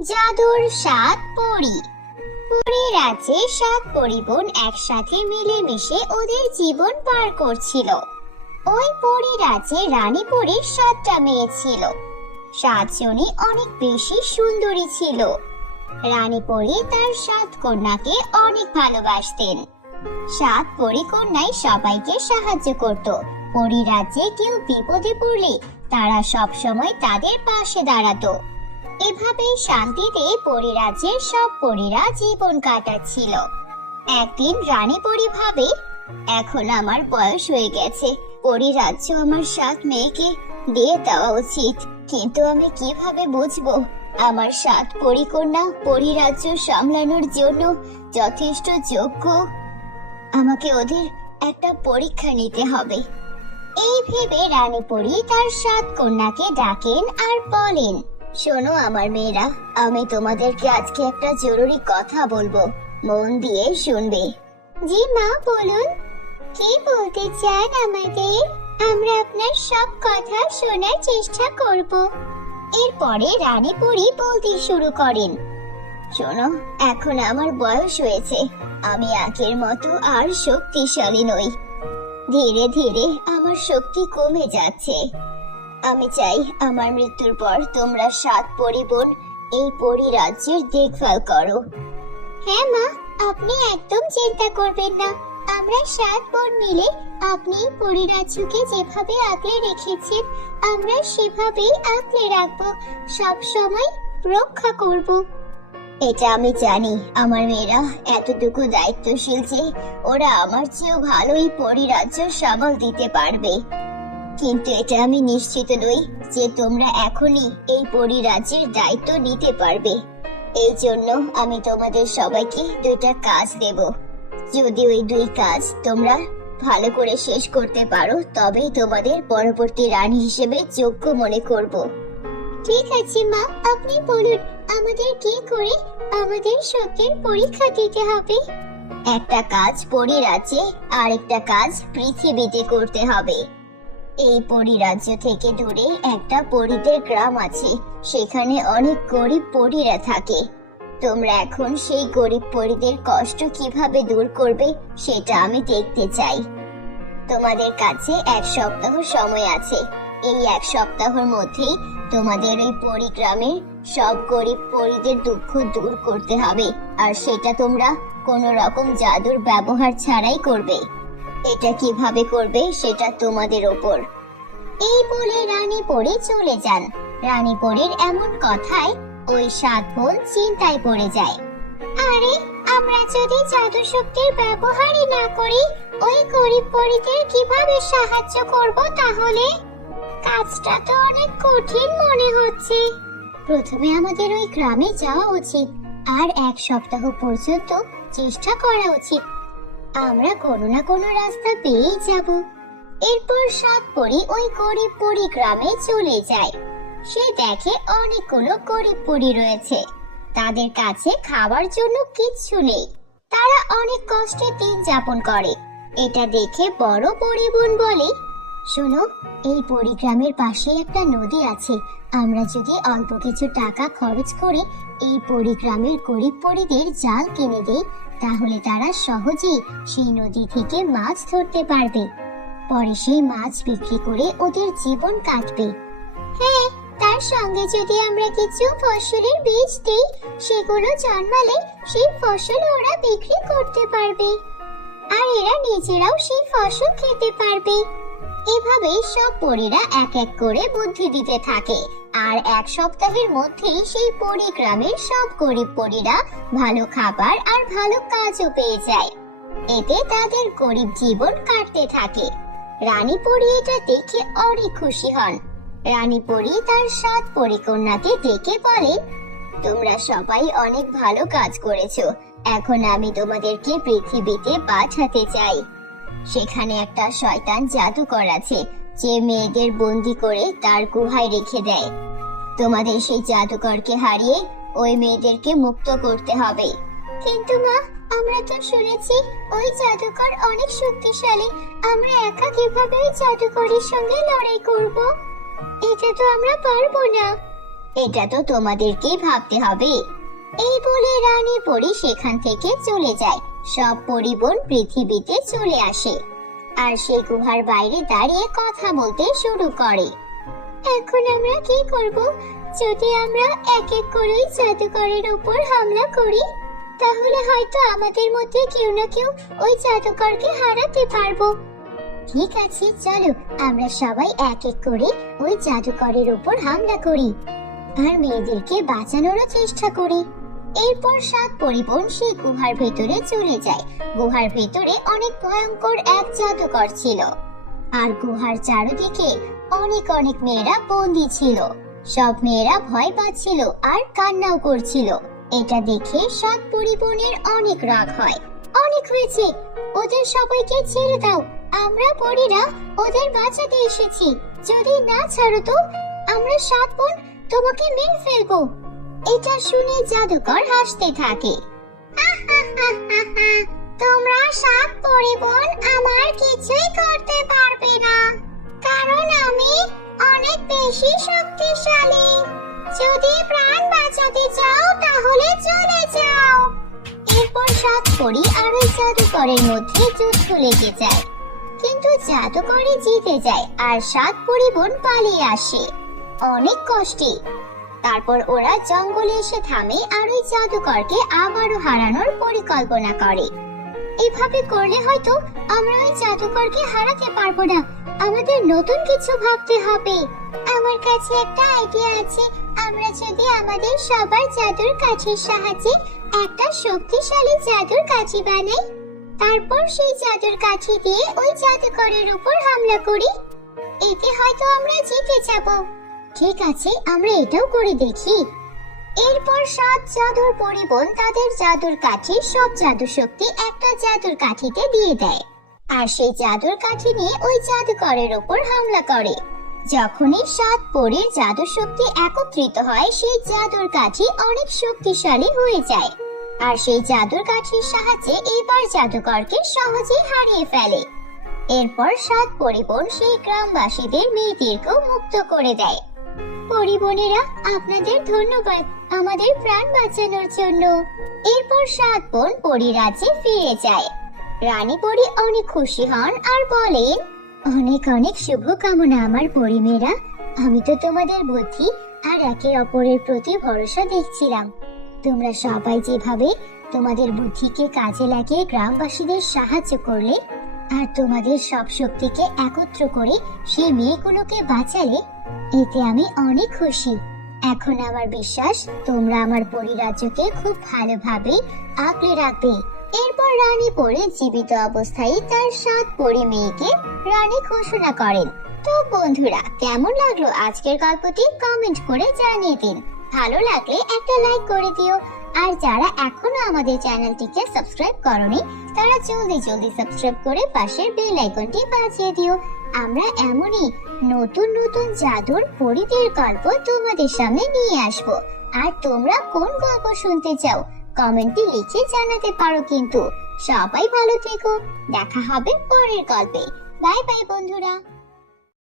জাদুর সাত পরি। পরি রাজ্যে সাত পরিবন একসাথে মিলেমিশে ওদের জীবন পার করছিল। ওই পরি রাজ্যে রানী পরীর সাতটা মেয়ে ছিল সাতজনই অনেক বেশি সুন্দরী ছিল। রানী পরি তার সাত কন্যাকে অনেক ভালোবাসতেন। সাত পরিকন্যাই সবাইকে সাহায্য করত। পরি রাজ্যে কেউ বিপদে পড়লে তারা সব সময় তাদের পাশে দাঁড়াতো। এভাবেই শান্তিতে পরিরাজ্যের সব পরীরা জীবন কাটাচ্ছিল। একদিন রানী পরি ভাবে, এখন আমার বয়স হয়ে গেছে, পরিরাজ্য আমার সাত মেয়েকে দিয়ে দেওয়া উচিত। কিন্তু আমি কীভাবে বুঝব? আমার সাত পরিকন্যা পরিরাজ্য সামলানোর জন্য যথেষ্ট যোগ্য। আমাকে ওদের একটা পরীক্ষা নিতে হবে। এই ভেবে রানী পরি তার সাত কন্যাকে ডাকেন আর বলেন শোনো, আমার মেয়েরা, আমি তোমাদেরকে আজকে একটা জরুরি কথা বলব। মন দিয়ে শুনবে। জি মা, বলুন। কি বলতে চান আমাদের? আমরা আপনার সব কথা শোনার চেষ্টা করব। এরপরে রানী পরি বলতে শুরু করেন। শোনো, এখন আমার বয়স হয়েছে। আমি আগের মতো আর শক্তিশালী নই। ধীরে ধীরে আমার শক্তি কমে যাচ্ছে। আমি চাই আমার মৃত্যুর পর তোমরা সাত পরিবোন এই পরিরাজ্যের দেখভাল করো। হ্যাঁ মা আপনি একদম চিন্তা করবেন না। আমরা সাত বোন মিলে আপনি পরিরাজ্যকে যেভাবে আগলে রেখেছেন আমরা সেভাবেই আগলে রাখব সব সময় রক্ষা করব। এটা আমি জানি আমার মেয়েরা এতটুকু দায়িত্বশীল যে ওরা আমার চেয়েও ভালোই পরিরাজ্য সামাল দিতে পারবে। কিন্তু এটা আমি নিশ্চিত নই যে তোমরা এখনই এই পরিরাজ্যের দায়িত্ব নিতে পারবে। এই জন্য আমি তোমাদের সবাইকে দুইটা কাজ দেব। যদি ওই দুই কাজ তোমরা ভালো করে শেষ করতে পারো তবেই তোমাদের পরবর্তী রানী হিসেবে যোগ্য মনে করব। ঠিক আছে, মা। আপনি বলুন, আমাদের কি করে আমাদের সত্যের পরীক্ষা দিতে হবে? একটা কাজ পরিরাজ্যে আর একটা কাজ পৃথিবীতে করতে হবে। এই পরিরাজ্য থেকে দূরে একটা পরিদের গ্রাম আছে। সেখানে অনেক গরিব পরীরা থাকে। তোমরা এখন সেই গরিব পরীদের কষ্ট কীভাবে দূর করবে, সেটা আমি দেখতে চাই। তোমাদের কাছে এক সপ্তাহ সময় আছে। এই এক সপ্তাহের মধ্যেই তোমাদের ওই পরিগ্রামের সব গরিব পরীদের দুঃখ দূর করতে হবে। আর সেটা তোমরা কোনো রকম জাদুর ব্যবহার ছাড়াই করবে। এটা কীভাবে করবে সেটা তোমাদের ওপর। এই বলে রানী পরে চলে যান। রানী পরীর এমন কথায় ওই সাত বোন চিন্তায় পড়ে যায়। আরে, আমরা যদি জাদু শক্তির ব্যবহারই না করি, ওই গরিব পরীদের কীভাবে সাহায্য করব তাহলে? কাজটা তো অনেক কঠিন মনে হচ্ছে। প্রথমে আমাদের ওই গ্রামে যাওয়া উচিত, আর এক সপ্তাহ পর্যন্ত চেষ্টা করা উচিত। আমরা কোনো না কোনো রাস্তা পেয়েই যাব। এরপর সাত পরি ওই গরিব পরি গ্রামে চলে যায়। সে দেখে অনেকগুলো গরিব পরি রয়েছে। তাদের কাছে খাবার জন্য কিচ্ছু নেই। তারা অনেক কষ্টে দিন যাপন করে। এটা দেখে বড় পরিবন বলে শোনো, এই পরিগ্রামের পাশে একটা নদী আছে। আমরা যদি অল্প কিছু টাকা খরচ করে এই পরিগ্রামের গরিব পরিদের জাল কিনে দেই, তাহলে তারা সহজেই সেই নদী থেকে মাছ ধরতে পারবে। পরে সেই মাছ বিক্রি করে ওদের জীবন কাটবে। হ্যাঁ তার সঙ্গে যদি আমরা কিছু ফসলের বীজ দিই, সেগুলো জন্মালে সেই ফসল ওরা বিক্রি করতে পারবে। আর এরা নিজেরাও সেই ফসল খেতে পারবে। এভাবে সব পরীরা এক এক করে বুদ্ধি দিতে থাকে। আর এক সপ্তাহের মধ্যেই সেই পরিগ্রামের সব গরিব পরীরা ভালো খাবার আর ভালো কাজও পেয়ে যায়। এতে তাদের গরিব জীবন কাটতে থাকে। রানী পরী এটা দেখে অনেক খুশি হন। রানী পরী তার সাত পরিকন্যাকে ডেকে বলে, তোমরা সবাই অনেক ভালো কাজ করেছ। এখন আমি তোমাদেরকে পৃথিবীতে পাঠাতে চাই। সেখানে একটা শয়তান জাদুকর আছে, যে মেয়েদের বন্দি করে তার গুহায় রেখে দেয়। তোমাদের সেই জাদুকরকে হারিয়ে ওই মেয়েদেরকে মুক্ত করতে হবে। কিন্তু মা, আমরা তো শুনেছি ওই জাদুকর অনেক শক্তিশালী। আমরা একা কীভাবে ওই জাদুকরের সঙ্গে লড়াই করব? এটা তো আমরা পারব না। এটা তো তোমাদেরকেই ভাবতে হবে। এই বলে রানী পরি সেখান থেকে চলে যায়। সব পরিবন পৃথিবীতে চলে আসে। আর সেই গুহার বাইরে দাঁড়িয়ে কথা বলতে শুরু করে। এখন আমরা কি করব? যদি আমরা এক এক করে জাদুকরের উপর হামলা করি, তাহলে হয়তো আমাদের মধ্যে কেউ না কেউ ওই জাদুকরকে হারাতে পারব। ঠিক আছে, চলো আমরা সবাই এক এক করে ওই জাদুকরের উপর হামলা করি। আর মেয়েদেরকে বাঁচানোরও চেষ্টা করি। এরপর সাত পরিবন সেই গুহার ভেতরে চলে যায়। গুহার ভেতরে অনেক ভয়ঙ্কর এক জাদুকর ছিল। আর গুহার চারদিকে অনেক অনেক মেয়েরা বন্দি ছিল। সব মেয়েরা ভয় পাচ্ছিল আর কান্নাও করছিল। এটা দেখে সাত পরিবনের অনেক রাগ হয়। অনেক হয়েছে, ওদের সবাইকে ছেড়ে দাও, আমরা পরীরা ওদের বাঁচাতে এসেছি। যদি না ছাড়ো তো আমরা সাত বোন তোমাকে মেরে ফেলব। এটা শুনে জাদুকর হাসতে থাকে। তোমরা সাত পরিবন আমার কিছুই করতে পারবে না। কারণ আমি অনেক বেশি শক্তিশালী। যদি প্রাণ বাঁচাতে চাও তাহলে চলে যাও। এরপর সাত পরি আর ওই জাদুকরের মধ্যে যুদ্ধ লেগে যায়। কিন্তু জাদুকরই জিতে যায় আর সাত পরিবন পালিয়ে আসে। অনেক কষ্টে তারপর ওরা জঙ্গলে এসে থামে আর ওই জাদুকরকে আবারও হারানোর পরিকল্পনা করে। এভাবে করলে হয়তো আমরা ওই জাদুকরকে হারাতে পারব না। আমাদের নতুন কিছু ভাবতে হবে। আমার কাছে একটা আইডিয়া আছে। আমরা যদি আমাদের সবার জাদুর কাঠির সাহায্যে একটা শক্তিশালী জাদুর কাঠি বানাই, তারপর সেই জাদুর কাঠি দিয়ে ওই জাদুকরের উপর হামলা করি, এতে হয়তো আমরা জিতে যাব। ঠিক আছে, আমরা এটাও করে দেখি। এরপর সাত জাদুর পরিবন তাদের জাদুর কাঠির সব জাদু শক্তি একটা জাদুর কাঠিতে দিয়ে দেয়। আর সেই জাদুর কাঠি নিয়ে ওই জাদুকরের উপর হামলা করে। যখনই সাত পরীর জাদু শক্তি একত্রিত হয়, সেই জাদুর কাঠি অনেক শক্তিশালী হয়ে যায়। আর সেই জাদুর কাঠির সাহায্যে এবার জাদুকরকে সহজেই হারিয়ে ফেলে। এরপর সাত পরিবন সেই গ্রামবাসীদের মেয়েদেরকেও মুক্ত করে দেয়। পরিবনেরা আপনাদের ধন্যবাদ আমাদের প্রাণ বাঁচানোর জন্য। এরপর সাত বোন পরিরাজ্যে ফিরে যায়। রানী পরি অনেক খুশি হন আর বলেন, অনেক অনেক শুভকামনা আমার পরিমেরা আমি তো তোমাদের বুদ্ধি আর একে অপরের প্রতি ভরসা দেখছিলাম। তোমরা সবাই যেভাবে তোমাদের বুদ্ধিকে কাজে লাগিয়ে গ্রামবাসীদের সাহায্য করলে আর তোমাদের সব শক্তিকে একত্র করে সেই মেয়েগুলোকে বাঁচালে এতে আমি অনেক খুশি। এখন আমার বিশ্বাস, তোমরা আমার পরিরাজ্যকে খুব ভালোভাবে আঁকড়ে রাখবে। এরপর রানী পরে জীবিত অবস্থায় তার সাত পরি মেয়েকে রানী ঘোষণা করেন। তো বন্ধুরা, কেমন লাগল আজকের গল্পটি কমেন্ট করে জানিয়ে দিন। ভালো লাগলে একটা লাইক করে দিও। আর যারা এখনও আমাদের চ্যানেলটিকে সাবস্ক্রাইব করনি, তারা জলদি জলদি সাবস্ক্রাইব করে পাশের বেল আইকনটি বাজিয়ে দিও। আমরা এমনই নতুন নতুন জাদুর পরিদের গল্প তোমাদের সামনে নিয়ে আসব। আর তোমরা কোন গল্প শুনতে চাও, কমেন্টে লিখে জানাতে পারো কিন্তু। সবাই ভালো থেকো। দেখা হবে পরের গল্পে। বাই বাই বন্ধুরা।